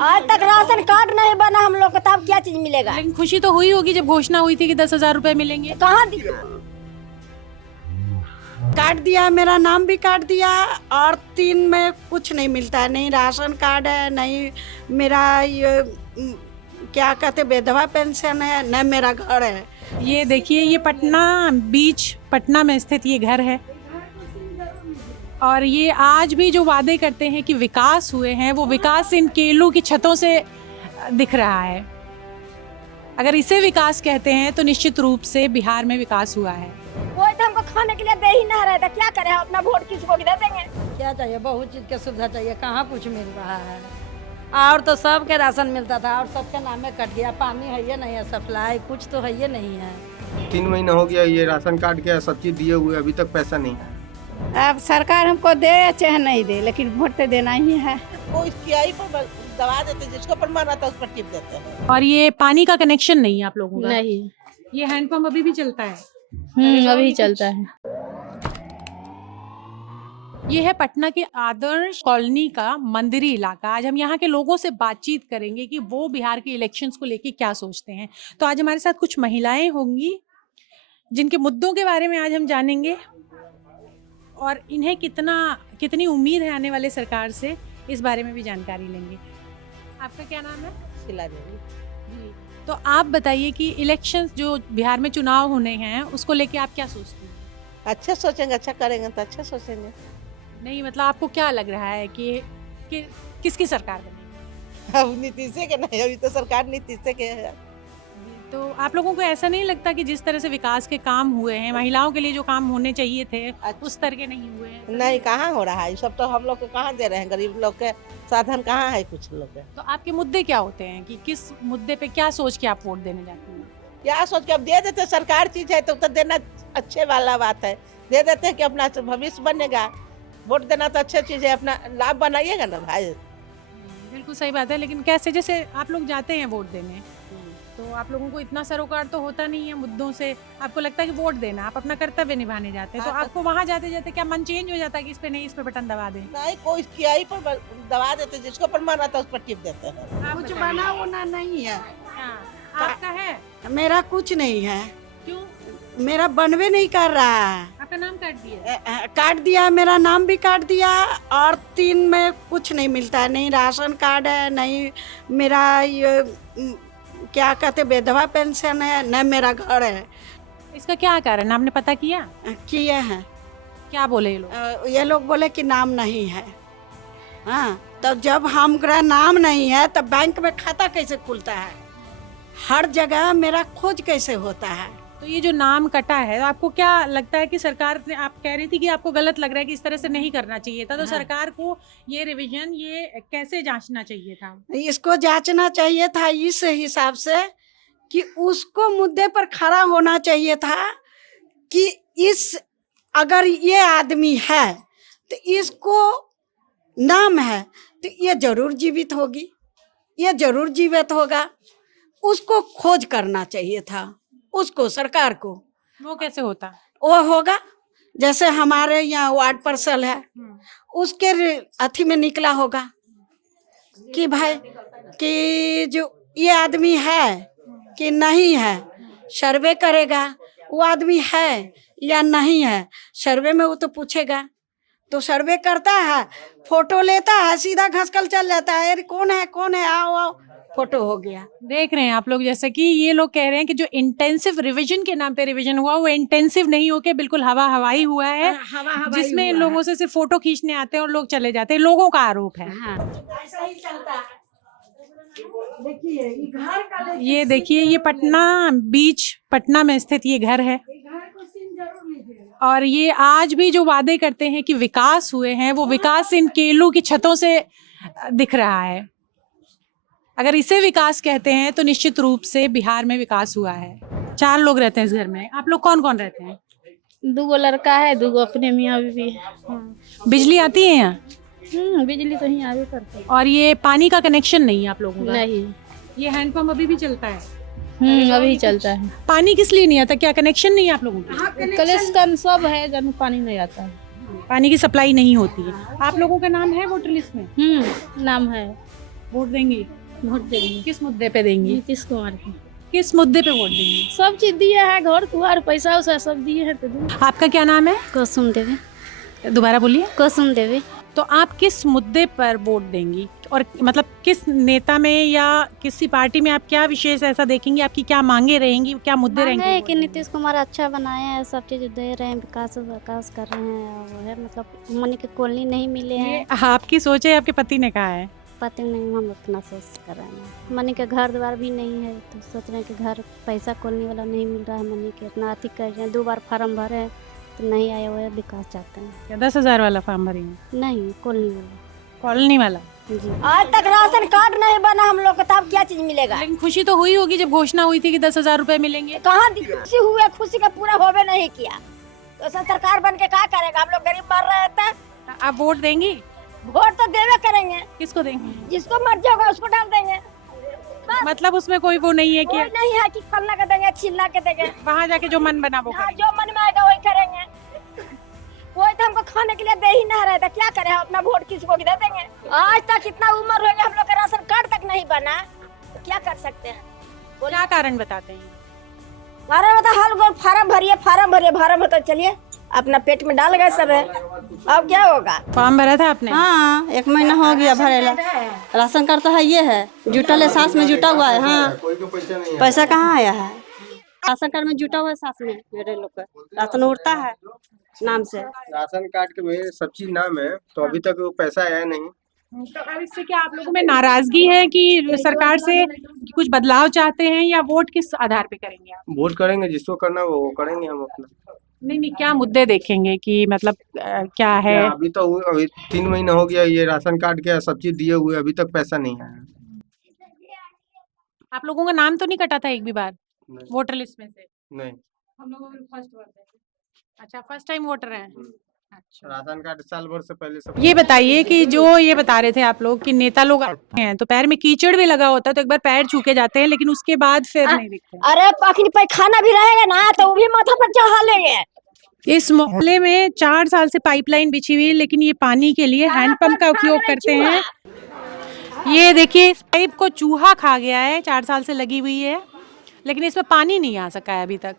आज तक ration card नहीं बना हम लोग को, तब क्या चीज मिलेगा? लेकिन खुशी तो हुई होगी जब घोषणा हुई थी कि 10,000 रुपए मिलेंगे। कहाँ दिया? काट दिया, मेरा नाम भी काट दिया और 3 में कुछ नहीं मिलता है, नहीं राशन कार्ड है, नहीं मेरा ये क्या कहते विधवा पेंशन है, न मेरा घर है। ये देखिए, ये पटना बीच पटना में स्थित ये घर है और ये आज भी जो वादे करते हैं कि विकास हुए हैं, वो विकास इन केलों की छतों से दिख रहा है। अगर इसे विकास कहते हैं तो निश्चित रूप से बिहार में विकास हुआ है। कोई तो हमको खाने के लिए दे ही ना रहा था, क्या करें? अपना वोट किसको दे देंगे? क्या चाहिए? बहुत चीज की सुविधा चाहिए, कहाँ कुछ मिल रहा है। और तो सबके राशन मिलता था और सबके नाम में कट गया। पानी है ये नहीं है, सप्लाई कुछ तो है ये नहीं है। 3 महीना हो गया ये राशन कार्ड के सब चीज दिए हुए, अभी तक पैसा नहीं है। अब सरकार हमको दे चाहे नहीं दे, लेकिन वोट तो देना ही है। वो कियाई पर दबा देते, जिसको पर मन आता है उस पर टिप देते हैं। और ये पानी का कनेक्शन नहीं है आप लोगों का? नहीं। ये हैंडपंप अभी भी चलता है? अभी चलता है। ये है पटना के आदर्श कॉलोनी का मंदिरी इलाका। आज हम यहाँ के लोगों से बातचीत करेंगे कि वो बिहार के इलेक्शंस को लेके क्या सोचते हैं। तो आज हमारे साथ कुछ महिलाएं होंगी जिनके मुद्दों के बारे में आज हम जानेंगे और इन्हें कितनी उम्मीद है आने वाले सरकार से, इस बारे में भी जानकारी लेंगे। आपका क्या नाम है? शिला देवी जी। तो आप बताइए कि इलेक्शंस जो बिहार में चुनाव होने हैं उसको लेके आप क्या सोचते हैं? अच्छा सोचेंगे, अच्छा करेंगे तो अच्छा सोचेंगे। नहीं मतलब आपको क्या लग रहा है कि किसकी सरकार बनेगी? अब नीतीश के नहीं, अभी तो सरकार नीतीश के है। तो आप लोगों को ऐसा नहीं लगता कि जिस तरह से विकास के काम हुए हैं, महिलाओं के लिए जो काम होने चाहिए थे उस तरह के नहीं हुए हैं? नहीं, कहाँ हो रहा है? सब तो हम लोग को कहाँ दे रहे हैं? गरीब लोग के साधन कहाँ है कुछ लोग के? तो आपके मुद्दे क्या होते हैं कि किस मुद्दे पे क्या सोच के आप वोट देने जाते हैं? क्या सोच के अब दे देते, सरकार चीज है तो देना अच्छे वाला बात है। दे देते हैं कि अपना भविष्य बनेगा। वोट देना तो अच्छी चीज है, अपना लाभ बनाइएगा ना भाई। बिल्कुल सही बात है, लेकिन कैसे, जैसे आप लोग जाते हैं वोट देने तो आप लोगों को इतना सरोकार तो होता नहीं है मुद्दों से, आपको लगता है कि वोट देना, आप अपना कर्तव्य निभाने जाते हैं। तो आपको वहाँ जाते जाते क्या मन चेंज हो जाता है कि इस पे नहीं, इस पे बटन दबा दें? नहीं, कोई कियाई पर दबा देते, जिसको पर मन आता है उस पर टिप देते हैं। आप कुछ बताइए। बना होना नहीं है, हाँ, आपका है? मेरा कुछ नहीं है, क्यों? मेरा बनवे नहीं कर रहा है। आपका नाम काट दिया? काट दिया, मेरा नाम भी काट दिया और 3 में कुछ नहीं मिलता है, नहीं राशन कार्ड है, नहीं मेरा ये क्या कहते विधवा पेंशन है, न मेरा घर है। इसका क्या कारण आपने पता किया? किए हैं, क्या बोले ये लोग? ये लोग बोले कि नाम नहीं है। हाँ, तो जब हमारा नाम नहीं है तो बैंक में खाता कैसे खुलता है? हर जगह मेरा खोज कैसे होता है? तो ये जो नाम कटा है, आपको क्या लगता है कि सरकार ने, आप कह रही थी कि आपको गलत लग रहा है कि इस तरह से नहीं करना चाहिए था, तो सरकार को ये रिवीजन ये कैसे जांचना चाहिए था? इसको जांचना चाहिए था इस हिसाब से कि उसको मुद्दे पर खड़ा होना चाहिए था कि अगर ये आदमी है तो इसको नाम है तो ये जरूर जीवित होगी, ये जरूर जीवित होगा। उसको खोज करना चाहिए था, उसको सरकार को। वो कैसे होता? वो होगा जैसे हमारे यहाँ वार्ड पार्षद है, उसके अथी में निकला होगा कि भाई कि जो ये आदमी है कि नहीं है, सर्वे करेगा, वो आदमी है या नहीं है, सर्वे में वो तो पूछेगा। तो सर्वे करता है, फोटो लेता है, सीधा घसकल चल जाता है, अरे कौन है, आओ आओ, फोटो हो गया। देख रहे हैं आप लोग, जैसे कि ये लोग कह रहे हैं कि जो इंटेंसिव रिवीजन के नाम पे रिवीजन हुआ, वो इंटेंसिव नहीं होके बिल्कुल हवाई हुआ है, जिसमें इन लोगों से सिर्फ फोटो खींचने आते हैं और लोग चले जाते हैं। लोगों का आरोप है। हाँ, ऐसा ही चलता है। देखिए घर का, ये देखिए, ये पटना बीच पटना में स्थित ये घर है और ये आज भी जो वादे करते हैं कि विकास हुए हैं, वो विकास इन केलों की छतों से दिख रहा है। अगर इसे विकास कहते हैं तो निश्चित रूप से बिहार में विकास हुआ है। 4 लोग रहते हैं इस घर में। आप लोग कौन कौन रहते हैं? 2 लड़का है, 2 अपने मियाँ बीवी है। बिजली आती है यहाँ? बिजली तो ही आगे करते और ये पानी का कनेक्शन नहीं है आप लोगों का? नहीं। ये हैंडपंप अभी भी चलता है? अभी चलता है। पानी किस लिए नहीं आता? क्या कनेक्शन नहीं है आप लोगों का? कलेक्शन सब है, जब पानी नहीं आता है। पानी की सप्लाई नहीं होती है। आप लोगों का नाम है वोटर लिस्ट में? नाम है। वोट देंगी? वोट देंगे किस मुद्दे पे देंगी? नीतीश कुमार को। किस मुद्दे पे वोट देंगी? सब चीज दिए है, घर दुआर पैसा उसा सब दिए है तो देंगे। आपका क्या नाम है? कुसुम देवी। दोबारा बोलिए। कुसुम देवी। तो आप किस मुद्दे पर वोट देंगी और मतलब किस नेता में या किसी पार्टी में आप क्या विशेष ऐसा देखेंगी, आपकी क्या मांगे रहेंगी, क्या मुद्दे मांगे है रहेंगे? कि नीतीश कुमार अच्छा बनाए हैं, सब चीज दे रहे हैं, विकास विकास कर रहे हैं। और वो है मतलब मनी के कॉलोनी नहीं मिले ये हैं। आपकी सोच है, आपके पति ने कहा है? पता नहीं, हम उतना सोच कर रहे हैं। मनी के घर द्वार भी नहीं है तो सोच रहे हैं कि घर पैसा कॉलोनी वाला नहीं मिल रहा है। मनी के इतना अति कर रहे हैं, 2 बार फार्म भरे हैं तो नहीं आया हुआ है। विकास चाहते हैं। क्या 10,000 वाला फॉर्म भरेंगे? नहीं, कॉलोनी वाला। कॉलोनी वाला? जी। आज तक राशन कार्ड नहीं बना हम लोग को, तब क्या चीज मिलेगा? लेकिन खुशी तो हुई होगी जब घोषणा हुई थी कि 10,000 रुपए मिलेंगे। कहाँ खुशी हुए? खुशी का पूरा होवे नहीं किया तो सरकार बन के क्या करेगा? हम लोग गरीब मर रहे थे। आप वोट देंगी? वोट तो देवे करेंगे, किसको देंगे? जिसको मर्जी होगा उसको डाल देंगे। मतलब उसमें कोई वो नहीं है कि कोई नहीं है कि फलना के देंगे, छिलना के देंगे। वहाँ जाके जो मन बना वो हाँ, करेंगे। जो मन में आएगा वही करेंगे। कोई तो हमको खाने के लिए दे ही नहीं रहे थे, क्या करें? हम अपना वोट किसको दे देंगे? आज तक इतना उम्र हो गया, हम लोग का राशन कार्ड तक नहीं बना, तो क्या कर सकते हैं? क्या कारण बताते हैं? अरे मतलब हाल गोल फार्म भरिए, फार्म भरिए, फार्म तो चलिए अपना पेट में डाल गए सब है, अब क्या होगा? फॉर्म भरा था आपने? हाँ, 1 महीना हो गया भरेला। राशन कार्ड तो है, ये है जुटल है, सास में जुटा हुआ है। हाँ, कोई को पैसा नहीं है। पैसा कहाँ आया है? राशन कार्ड में जुटा हुआ है सास में। मेरे लोग का राशन उड़ता है नाम से। राशन कार्ड के में सब चीज नाम है, तो अभी तक वो पैसा आया नहीं। तो अब इससे क्या आप लोगों में नाराजगी है कि सरकार से कुछ बदलाव चाहते हैं, या वोट किस आधार पे करेंगे आप? वोट करेंगे, जिसको करना वो करेंगे हम अपना। नहीं, क्या मुद्दे देखेंगे कि मतलब क्या है? अभी तो अभी 3 महीना हो गया, ये राशन कार्ड के सब चीज दिए हुए, अभी तक पैसा नहीं आया। आप लोगों का नाम तो नहीं कटा था एक भी बार नहीं। वोटर लिस्ट में से? नहीं, हम लोगों में फर्स्ट बार है। अच्छा, फर्स्ट टाइम वोटर हैं। अच्छा, राशन कार्ड साल भर से पहले सब। ये बताइए कि जो ये बता रहे थे आप लोग कि नेता लोग आते हैं तो पैर में कीचड़ भी लगा होता है, तो एक बार पैर छू के जाते हैं, लेकिन उसके बाद फिर नहीं दिखते। अरे पाखनी पैखाना भी रहेगा ना तो वो भी माथा पर चढ़ा लेंगे। इस मोहल्ले में 4 साल से पाइपलाइन बिछी हुई है, लेकिन ये पानी के लिए हैंडपंप का उपयोग करते हैं। ये देखिए, इस पाइप को चूहा खा गया है, 4 साल से लगी हुई है, लेकिन इसमें पानी नहीं आ सका है अभी तक।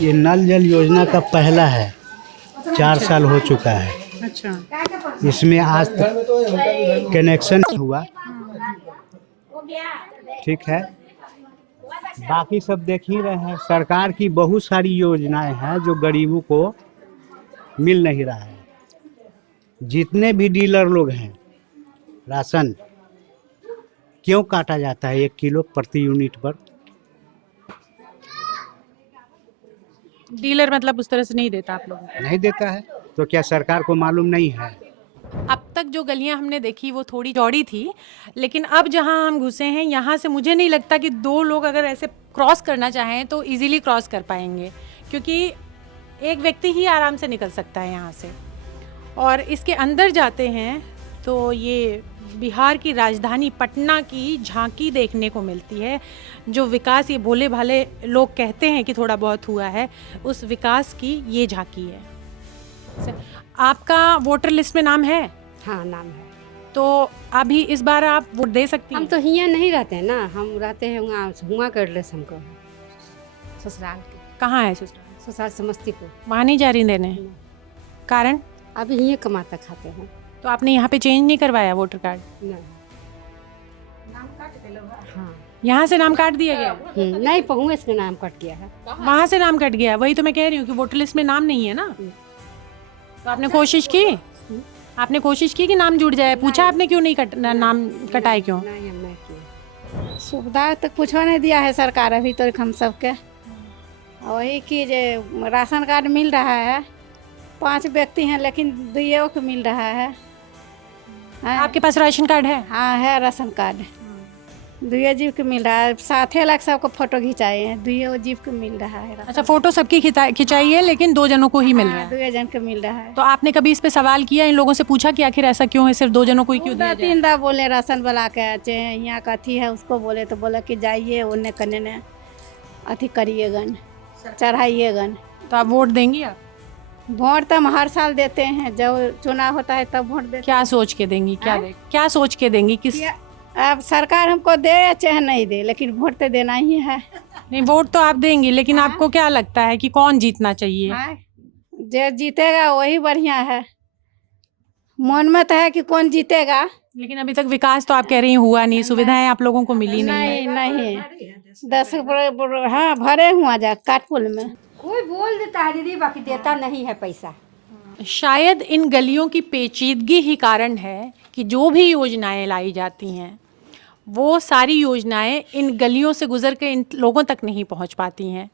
ये नल जल योजना का पहला है, 4 साल हो चुका है। अच्छा, इसमें आज तक कनेक्शन हुआ, ठीक है। बाकी सब देख ही रहे हैं, सरकार की बहुत सारी योजनाएं हैं जो गरीबों को मिल नहीं रहा है। जितने भी डीलर लोग हैं, राशन क्यों काटा जाता है 1 किलो प्रति यूनिट पर? डीलर मतलब उस तरह से नहीं देता आप लोगों को? नहीं देता है, तो क्या सरकार को मालूम नहीं है? अब तक जो गलियां हमने देखी वो थोड़ी चौड़ी थी, लेकिन अब जहां हम घुसे हैं यहाँ से मुझे नहीं लगता कि 2 लोग अगर ऐसे क्रॉस करना चाहें तो इजीली क्रॉस कर पाएंगे, क्योंकि एक व्यक्ति ही आराम से निकल सकता है यहाँ से। और इसके अंदर जाते हैं तो ये बिहार की राजधानी पटना की झांकी देखने को मिलती है। जो विकास ये भोले भाले लोग कहते हैं कि थोड़ा बहुत हुआ है, उस विकास की ये झांकी है। आपका वोटर लिस्ट में नाम है? हाँ, नाम है। तो अभी इस बार आप वोट दे सकती हैं? हम तो हियाँ नहीं रहते हैं ना, हम रहते हैं वहाँ हुआ कर ले हमको ससुराल के। कहाँ है ससुराल? ससुराल समस्तीपुर। वहाँ नहीं जा रही देने? कारण? अभी हियाँ कमाता खाते हैं। तो आपने यहाँ पे चेंज नहीं करवाया वोटर कार्ड? नहीं। हाँ। यहाँ से नाम काट दिया गया? नहीं, पहुँच से नाम कट गया है। वहाँ से नाम कट गया? वही तो मैं कह रही हूँ कि वोटर लिस्ट में नाम नहीं है ना। तो आपने कोशिश की? आपने कोशिश की कि नाम जुड़ जाए? पूछा आपने क्यों नहीं नाम कटाए क्यों? नहीं, हम नहीं किए। सुविधा तो कुछ नहीं दिया है सरकार अभी तो हम सबके। वही कि जो राशन कार्ड मिल रहा है, 5 व्यक्ति हैं लेकिन 2 को मिल रहा है। आपके पास राशन कार्ड है? हाँ, है राशन कार्ड। 2 जीव को मिल रहा है, 7 लाख सबको फोटो खिंचाए हैं, 2 जीव को मिल रहा है। अच्छा, फोटो सबकी खिंचाई है लेकिन 2 जनों को ही मिल रहा है? 2 जन को मिल रहा है। तो आपने कभी इस पे सवाल किया, इन लोगों से पूछा कि आखिर ऐसा क्यों है, सिर्फ 2 जनों को ही क्यों दिया जाए? 3 दा बोले राशन वाला के यहाँ का अथी है, उसको बोले तो बोला कि जाइए उन्हें कने ने अथी करिएगन, चढ़ाइएगन। तो आप वोट देंगी? आप वोट तो हम हर साल देते हैं, जब चुनाव होता है तब वोट देते क्या सोच के देंगी? क्या सोच के देंगे? अब सरकार हमको दे चाहे नहीं दे, लेकिन वोट तो देना ही है। नहीं, वोट तो आप देंगी, लेकिन आपको क्या लगता है कि कौन जीतना चाहिए? हाँ, जो जीतेगा वही बढ़िया है। मन में तो है कि कौन जीतेगा। लेकिन अभी तक विकास तो आप कह रही हैं हुआ नहीं, सुविधाएं आप लोगों को मिली नहीं। नहीं 10 हाँ भरे हुआ जा काटपुल में। कोई बोल देता है दीदी, बाकी देता नहीं है पैसा। शायद इन गलियों की पेचीदगी ही कारण है कि जो भी योजनाएं लाई जाती हैं वो सारी योजनाएं इन गलियों से गुजर के इन लोगों तक नहीं पहुंच पाती हैं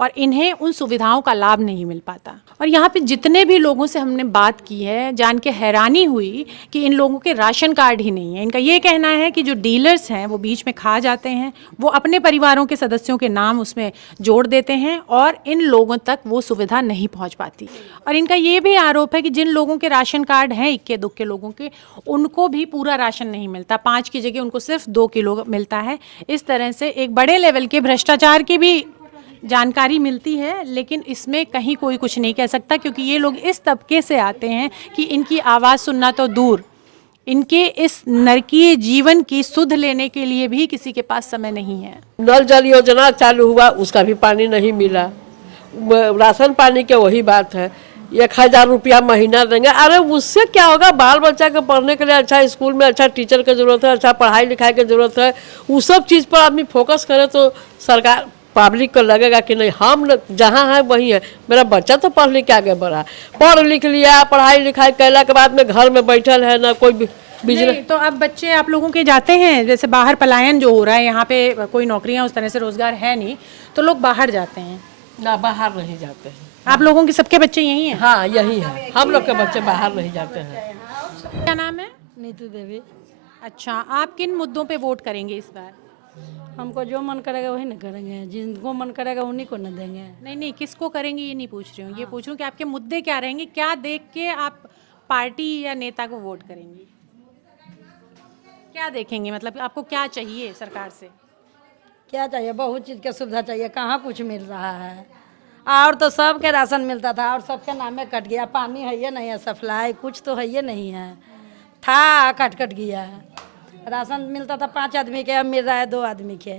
और इन्हें उन सुविधाओं का लाभ नहीं मिल पाता। और यहाँ पे जितने भी लोगों से हमने बात की है, जान के हैरानी हुई कि इन लोगों के राशन कार्ड ही नहीं है। इनका ये कहना है कि जो डीलर्स हैं वो बीच में खा जाते हैं, वो अपने परिवारों के सदस्यों के नाम उसमें जोड़ देते हैं और इन लोगों तक वो सुविधा नहीं पहुँच पाती। और इनका ये भी आरोप है कि जिन लोगों के राशन कार्ड हैं, इक्के दुक्के लोगों के, उनको भी पूरा राशन नहीं मिलता। 5 की जगह उनको सिर्फ 2 किलो मिलता है। इस तरह से एक बड़े लेवल के भ्रष्टाचार की भी जानकारी मिलती है, लेकिन इसमें कहीं कोई कुछ नहीं कह सकता, क्योंकि ये लोग इस तबके से आते हैं कि इनकी आवाज़ सुनना तो दूर, इनके इस नरकीय जीवन की सुध लेने के लिए भी किसी के पास समय नहीं है। नल जल योजना चालू हुआ, उसका भी पानी नहीं मिला। राशन पानी के वही बात है, 1000 रुपया महीना देंगे। अरे उससे क्या होगा? बाल बच्चा के पढ़ने के लिए अच्छा स्कूल में अच्छा टीचर की ज़रूरत है, अच्छा पढ़ाई लिखाई की ज़रूरत है। उस सब चीज़ पर आदमी फोकस करे तो सरकार पब्लिक को लगेगा कि नहीं, हम जहाँ है वही है। मेरा बच्चा तो पढ़ लिख के आगे बढ़ा, पढ़ लिख लिया, पढ़ाई लिखाई कैला के बाद में घर में बैठल है, ना कोई बिजनेस। तो अब बच्चे आप लोगों के जाते हैं, जैसे बाहर पलायन जो हो रहा है, यहाँ पे कोई नौकरियाँ उस तरह से रोजगार है नहीं, तो लोग बाहर जाते हैं। ना, बाहर नहीं जाते हैं। आप लोगों के सबके बच्चे यही हैं? हाँ, यही है, हम लोग के बच्चे बाहर नहीं जाते हैं। क्या नाम है? नीतू देवी। अच्छा, आप किन मुद्दों पे वोट करेंगे इस बार? हमको जो मन करेगा वही न करेंगे, जिनको मन करेगा उन्हीं को न देंगे। नहीं, किसको करेंगे ये नहीं पूछ रही हूँ, ये पूछ रही हूँ कि आपके मुद्दे क्या रहेंगे, क्या देख के आप पार्टी या नेता को वोट करेंगे? क्या देखेंगे, मतलब आपको क्या चाहिए सरकार से? क्या चाहिए? बहुत चीज़ की सुविधा चाहिए, कहाँ कुछ मिल रहा है। और तो सबके राशन मिलता था और सबके नामे कट गया। पानी है ये नहीं है, सप्लाई कुछ तो है ये नहीं है, था कट गया है। राशन मिलता था 5 आदमी के, अब मिल रहा है 2 आदमी के।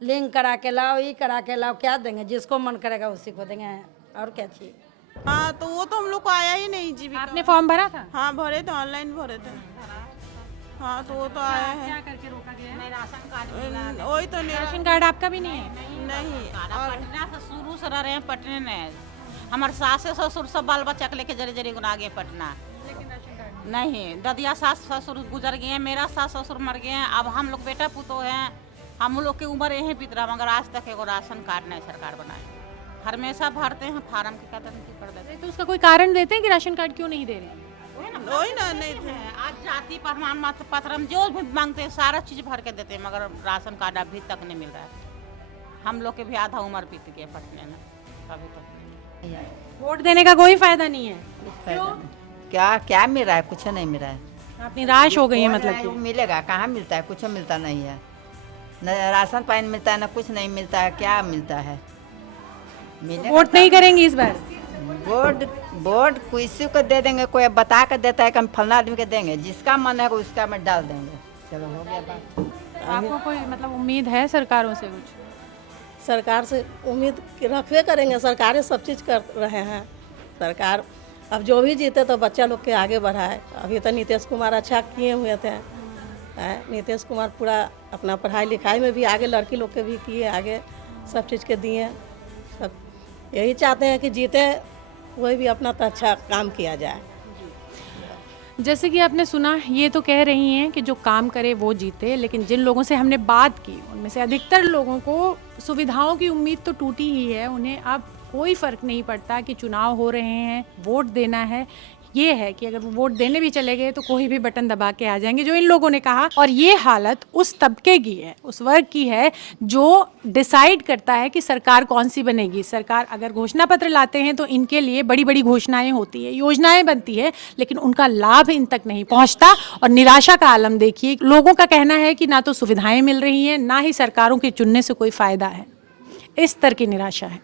लिंक करा के लाओ, ये करा के लाओ, क्या देंगे? जिसको मन करेगा उसी को देंगे, और क्या चाहिए? हाँ, तो वो तो हम लोग को आया ही नहीं। जीविका आपने फॉर्म भरा था? हाँ, भरे थे, ऑनलाइन भरे थे। हाँ, तो वो तो आया है। क्या करके रोका गया है? राशन कार्ड, वही तो नहीं। राशन कार्ड आपका भी नहीं है? नहीं। और पटना से शुरू से रह रहे हैं पटने में। हमारे सास ससुर सब बाल बच्चा के लेके जरे जरे गुना गए पटना। नहीं, ददिया सास ससुर गुजर गए हैं, मेरा सास ससुर मर गए हैं। अब हम लोग बेटा पुतो हैं, हम लोग की उम्र यहीं बीत रहा, मगर आज तक एगो राशन कार्ड नहीं सरकार बनाए। हमेशा भरते हैं फार्म के कदम की कर देते। तो उसका कोई कारण देते हैं कि राशन कार्ड क्यों नहीं दे रहे हैं? वही ना, नहीं थे। आज जाति प्रमाण पत्र हम जो भी मांगते हैं सारा चीज़ भर के देते हैं, मगर राशन कार्ड अभी तक नहीं मिल रहा है। हम लोग के भी आधा उम्र बीत गया पटने में, अभी तक नहीं। वोट देने का कोई फायदा नहीं है? क्यों? क्या मिल रहा है? कुछ नहीं मिल रहा है। आप निराश हो गई है? मतलब कि मिलेगा कहाँ? मिलता है, कुछ मिलता नहीं है। न राशन पानी मिलता है, न कुछ नहीं मिलता है। क्या मिलता है? वोट नहीं करेंगी इस बार? वोट किसी को दे देंगे, कोई बता कर देता है कि हम फलना आदमी को देंगे, जिसका मन है उसका में डाल देंगे। चलो, हो गया बात। आपको कोई मतलब उम्मीद है सरकारों से कुछ? सरकार से उम्मीद रखवे करेंगे, सरकारें सब चीज़ कर रहे हैं। सरकार अब जो भी जीते तो बच्चा लोग के आगे बढ़ाए। अभी तो नीतीश कुमार अच्छा किए हुए थे। नीतीश कुमार पूरा अपना पढ़ाई लिखाई में भी आगे, लड़की लोग के भी किए आगे, सब चीज़ के दिए। सब यही चाहते हैं कि जीते, वही भी अपना तो अच्छा काम किया जाए। जैसे कि आपने सुना, ये तो कह रही हैं कि जो काम करे वो जीते, लेकिन जिन लोगों से हमने बात की उनमें से अधिकतर लोगों को सुविधाओं की उम्मीद तो टूटी ही है। उन्हें अब कोई फ़र्क नहीं पड़ता कि चुनाव हो रहे हैं, वोट देना है। ये है कि अगर वो वोट देने भी चले गए तो कोई भी बटन दबा के आ जाएंगे, जो इन लोगों ने कहा। और ये हालत उस तबके की है, उस वर्ग की है जो डिसाइड करता है कि सरकार कौन सी बनेगी। सरकार अगर घोषणा पत्र लाते हैं तो इनके लिए बड़ी बड़ी घोषणाएं होती है, योजनाएं बनती है, लेकिन उनका लाभ इन तक नहीं पहुंचता। और निराशा का आलम देखिए, लोगों का कहना है कि ना तो सुविधाएं मिल रही हैं, ना ही सरकारों के चुनने से कोई फ़ायदा है। इस तरह की निराशा है।